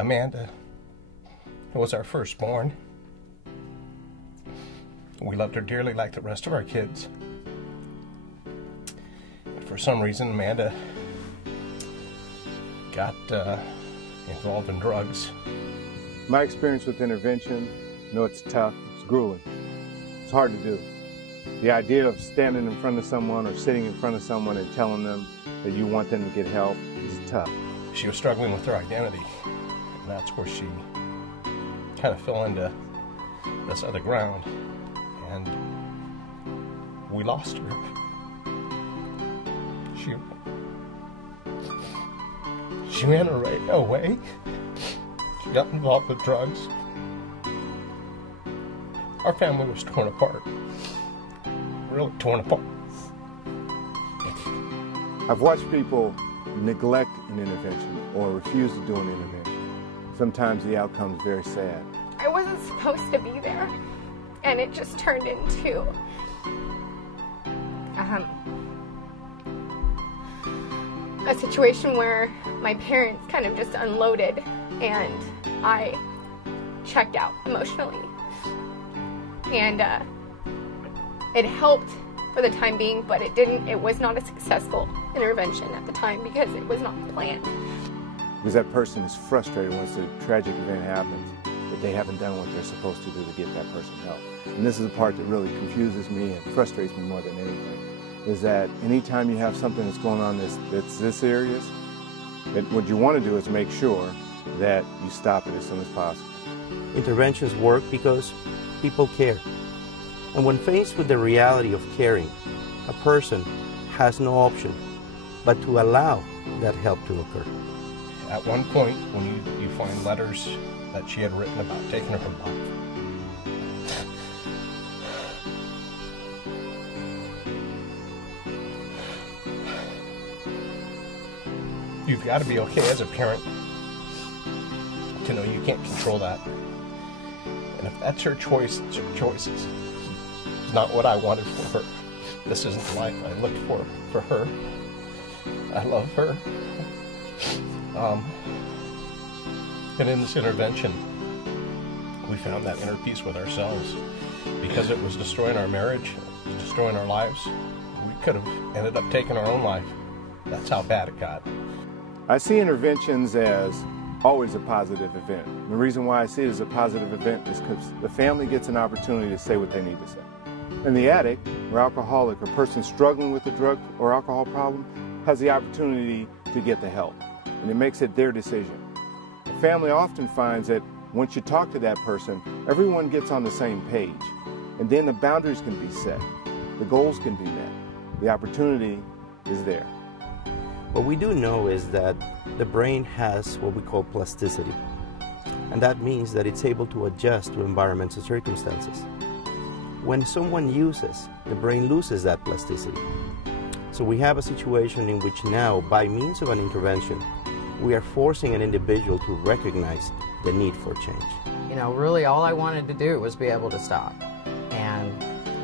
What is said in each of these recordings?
Amanda was our firstborn. We loved her dearly like the rest of our kids. For some reason, Amanda got involved in drugs. My experience with intervention, it's tough, it's grueling, it's hard to do. The idea of standing in front of someone or sitting in front of someone and telling them that you want them to get help is tough. She was struggling with her identity, and that's where she kind of fell into this other ground, and we lost her. She ran away. She got involved with drugs. Our family was torn apart. Really torn apart. I've watched people neglect an intervention or refuse to do an intervention. Sometimes the outcome is very sad. I wasn't supposed to be there, and it just turned into a situation where my parents kind of just unloaded and I checked out emotionally. And it helped for the time being, but it was not a successful intervention at the time because it was not planned. Because that person is frustrated once a tragic event happens, that they haven't done what they're supposed to do to get that person help. And this is the part that really confuses me and frustrates me more than anything, is that anytime you have something that's going on that's this serious, that what you want to do is make sure that you stop it as soon as possible. Interventions work because people care. And when faced with the reality of caring, a person has no option but to allow that help to occur. At one point, when you find letters that she had written about taking her life, you've got to be okay as a parent to know you can't control that. And if that's her choice, it's her choice. It's not what I wanted for her. This isn't the life I looked for her. I love her. And in this intervention, we found that inner peace with ourselves. Because it was destroying our marriage, it was destroying our lives, we could have ended up taking our own life. That's how bad it got. I see interventions as always a positive event. The reason why I see it as a positive event is because the family gets an opportunity to say what they need to say. And the addict or alcoholic or person struggling with a drug or alcohol problem has the opportunity to get the help. And it makes it their decision. The family often finds that once you talk to that person, everyone gets on the same page. And then the boundaries can be set. The goals can be met. The opportunity is there. What we do know is that the brain has what we call plasticity. And that means that it's able to adjust to environments and circumstances. When someone uses, the brain loses that plasticity. So we have a situation in which now, by means of an intervention, we are forcing an individual to recognize the need for change. You know, really all I wanted to do was be able to stop. And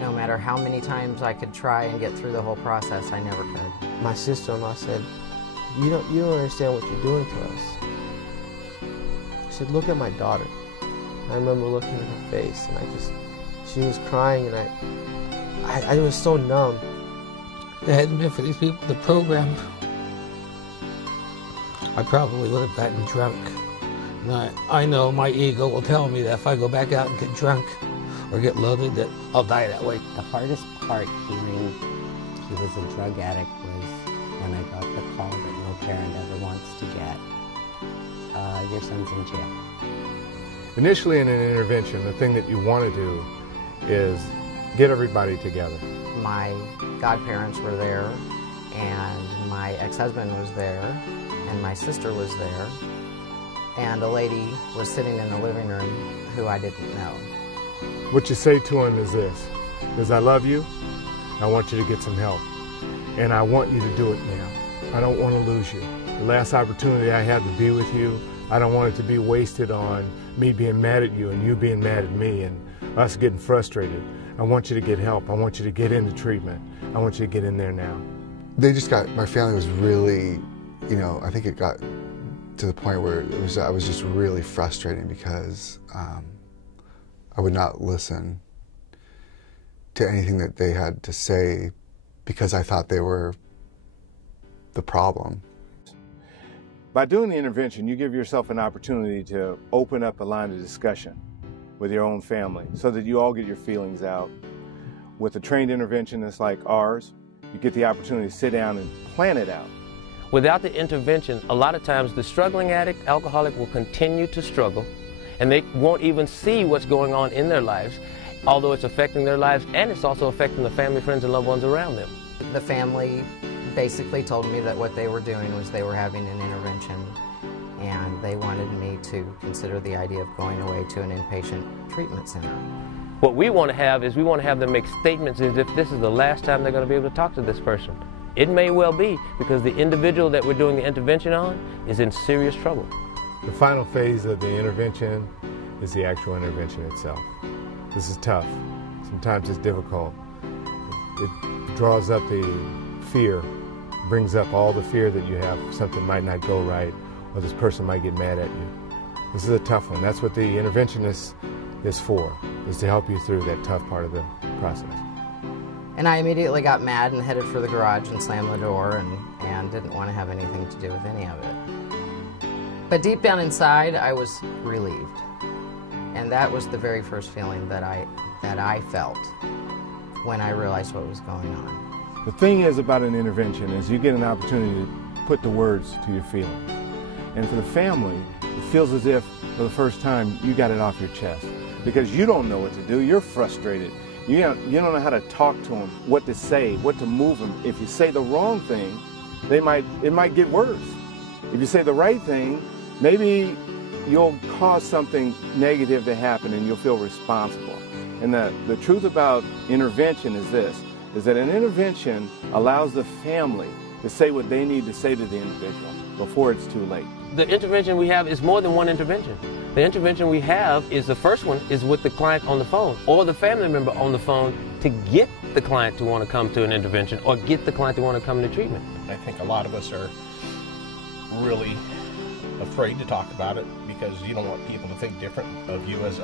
no matter how many times I could try and get through the whole process, I never could. My sister-in-law said, you don't understand what you're doing to us. She said, look at my daughter. I remember looking at her face, and she was crying, and I was so numb. If it hadn't been for these people, the program, I probably would have gotten drunk. And I know my ego will tell me that if I go back out and get drunk or get loaded, that I'll die that way. The hardest part hearing he was a drug addict was when I got the call that no parent ever wants to get. Your son's in jail. Initially in an intervention, the thing that you want to do is get everybody together. My godparents were there, and my ex-husband was there, and my sister was there, and a lady was sitting in the living room who I didn't know. What you say to him is this, is I love you, I want you to get some help, and I want you to do it now. I don't want to lose you. The last opportunity I had to be with you, I don't want it to be wasted on me being mad at you and you being mad at me and us getting frustrated. I want you to get help. I want you to get into treatment. I want you to get in there now. My family was really, I think it got to the point where I was just really frustrating because I would not listen to anything that they had to say because I thought they were the problem. By doing the intervention, you give yourself an opportunity to open up a line of discussion with your own family so that you all get your feelings out. With a trained interventionist like ours, you get the opportunity to sit down and plan it out. Without the intervention, a lot of times the struggling addict, alcoholic will continue to struggle, and they won't even see what's going on in their lives, although it's affecting their lives, and it's also affecting the family, friends, and loved ones around them. The family basically told me that what they were doing was they were having an intervention, and they wanted me to consider the idea of going away to an inpatient treatment center. What we want to have is we want to have them make statements as if this is the last time they're going to be able to talk to this person. It may well be, because the individual that we're doing the intervention on is in serious trouble. The final phase of the intervention is the actual intervention itself. This is tough. Sometimes it's difficult. It draws up the fear, brings up all the fear that you have. Something might not go right, or this person might get mad at you. This is a tough one. That's what the interventionist is for, is to help you through that tough part of the process. And I immediately got mad and headed for the garage and slammed the door and didn't want to have anything to do with any of it. But deep down inside, I was relieved. And that was the very first feeling that I felt when I realized what was going on. The thing is about an intervention is you get an opportunity to put the words to your feelings. And for the family, it feels as if for the first time you got it off your chest. Because you don't know what to do, you're frustrated. You don't know how to talk to them, what to say, what to move them. If you say the wrong thing, it might get worse. If you say the right thing, maybe you'll cause something negative to happen and you'll feel responsible. And the truth about intervention is this, is that an intervention allows the family to say what they need to say to the individual before it's too late. The intervention we have is more than one intervention. The intervention we have is, the first one is with the client on the phone or the family member on the phone to get the client to want to come to an intervention or get the client to want to come to treatment. I think a lot of us are really afraid to talk about it because you don't want people to think different of you as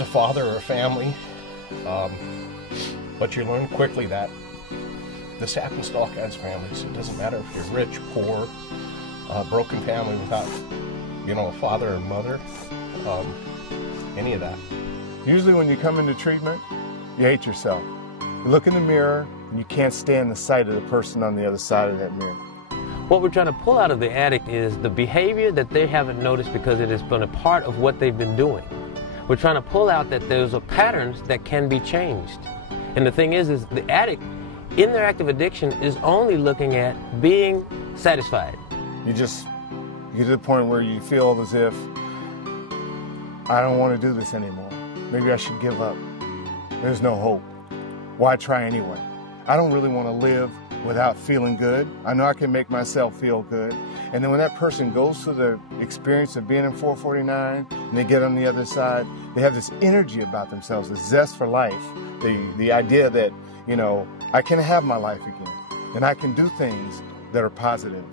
a father or a family. But you learn quickly that this happens to all kinds of families. It doesn't matter if you're rich, poor, broken family without, a father or mother, any of that. Usually when you come into treatment, you hate yourself. You look in the mirror and you can't stand the sight of the person on the other side of that mirror. What we're trying to pull out of the addict is the behavior that they haven't noticed because it has been a part of what they've been doing. We're trying to pull out that those are patterns that can be changed. And the thing is the addict, in their active addiction, is only looking at being satisfied. You get to the point where you feel as if, I don't want to do this anymore. Maybe I should give up. There's no hope. Why try anyway? I don't really want to live without feeling good. I know I can make myself feel good. And then when that person goes through the experience of being in 449 and they get on the other side, they have this energy about themselves, this zest for life, the idea that, I can have my life again and I can do things that are positive.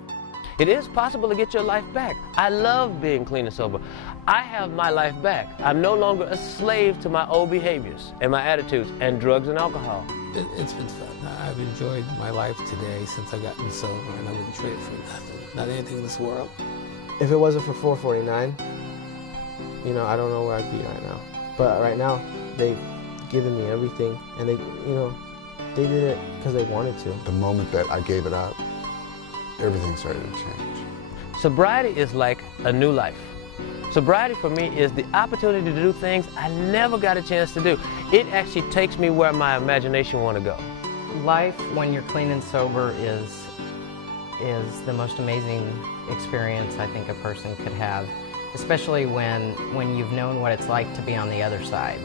It is possible to get your life back. I love being clean and sober. I have my life back. I'm no longer a slave to my old behaviors and my attitudes and drugs and alcohol. It's been fun. I've enjoyed my life today since I've gotten sober, and I wouldn't trade it for nothing. Not anything in this world. If it wasn't for 449, I don't know where I'd be right now. But right now, they've given me everything, and they did it because they wanted to. The moment that I gave it up, everything started to change. Sobriety is like a new life. Sobriety for me is the opportunity to do things I never got a chance to do. It actually takes me where my imagination want to go. Life when you're clean and sober is the most amazing experience I think a person could have, especially when you've known what it's like to be on the other side.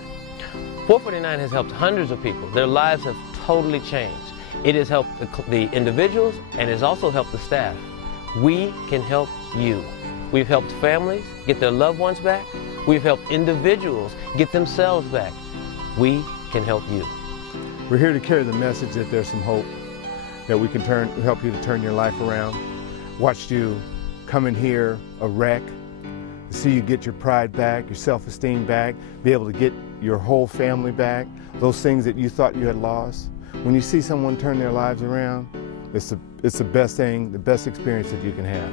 449 has helped hundreds of people. Their lives have totally changed. It has helped the individuals and has also helped the staff. We can help you. We've helped families get their loved ones back. We've helped individuals get themselves back. We can help you. We're here to carry the message that there's some hope, that we can help you to turn your life around. Watched you coming here a wreck, to see you get your pride back, your self-esteem back, be able to get your whole family back, those things that you thought you had lost. When you see someone turn their lives around, it's the best thing, the best experience that you can have.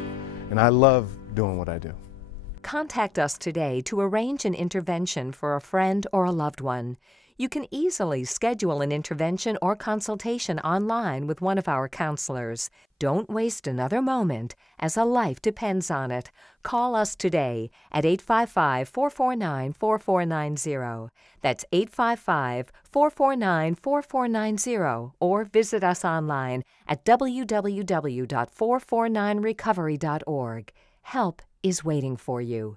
And I love doing what I do. Contact us today to arrange an intervention for a friend or a loved one. You can easily schedule an intervention or consultation online with one of our counselors. Don't waste another moment, as a life depends on it. Call us today at 855-449-4490. That's 855-449-4490, or visit us online at www.449recovery.org. Help is waiting for you.